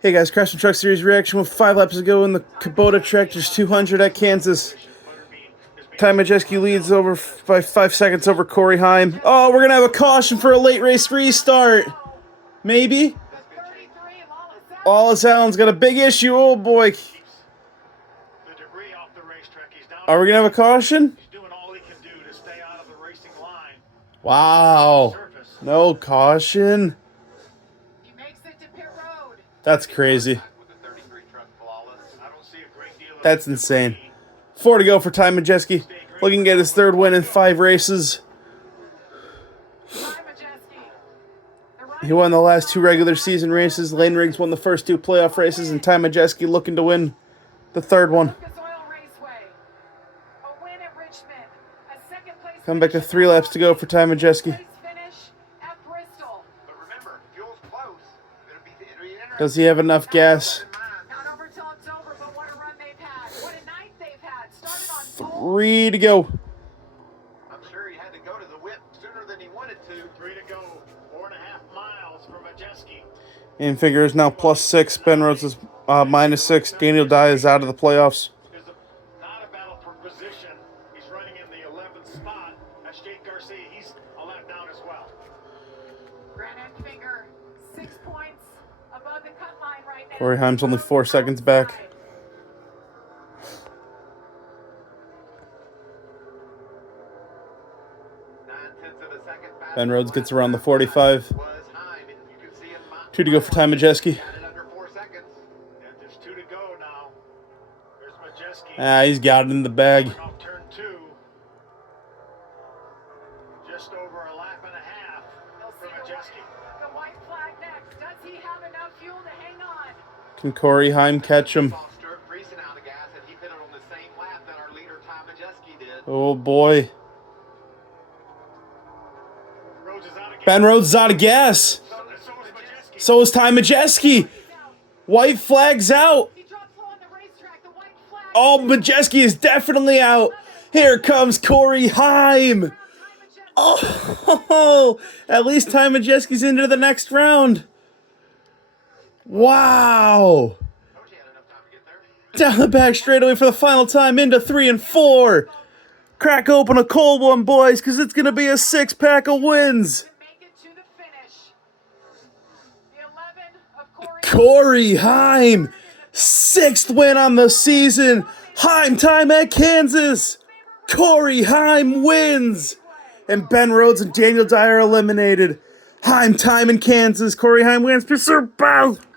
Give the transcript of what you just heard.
Hey guys, Crash and Truck Series reaction with 5 laps to go in the Kubota Tractors 200 at Kansas. Ty Majeski leads over by 5 seconds over Corey Heim. Oh, we're going to have a caution for a late race restart. Maybe? Wallace Allen's got a big issue. Oh boy. Are we going to have a caution? Wow. No caution. That's crazy. That's insane. 4 to go for Ty Majeski. Looking at his 3rd win in 5 races. He won the last 2 regular season races. Lane Riggs won the first 2 playoff races, and Ty Majeski looking to win the 3rd one. Come back to 3 laps to go for Ty Majeski. Does he have enough gas? 3 to go. I'm sure he had to go to the whip sooner than he wanted to. 3 to go. 4.5 miles for Majeski. In figures now +6. Ben Rhodes is -6. Daniel Dye is out of the playoffs. It's not a battle for position. He's running in the 11th spot. That's Jake Garcia. He's a lap down as well. Grant Finger, 6 points above the cut line right now. Corey Heim's only 4 seconds back. Ben Rhodes gets around the 45. 2 to go for Ty Majeski. There's 2 to go now. There's Majeski. He's got it in the bag. Off turn 2. Just over a lap and a half for Majeski. The white flag next. Does he have enough fuel to hang on? Can Corey Heim catch him? Oh boy. Ben Rhodes is out of gas. So is Ty Majeski. White flag's out. Oh, Majeski is definitely out. Here comes Corey Heim. Oh, at least Ty Majeski's into the next round. Wow. Down the back straightaway for the final time into 3 and 4. Crack open a cold one, boys, because it's going to be a 6-pack of wins. Corey Heim, 6th win on the season. Heim time at Kansas. Corey Heim wins. And Ben Rhodes and Daniel Dye are eliminated. Heim time in Kansas. Corey Heim wins. Pursuit. Bow.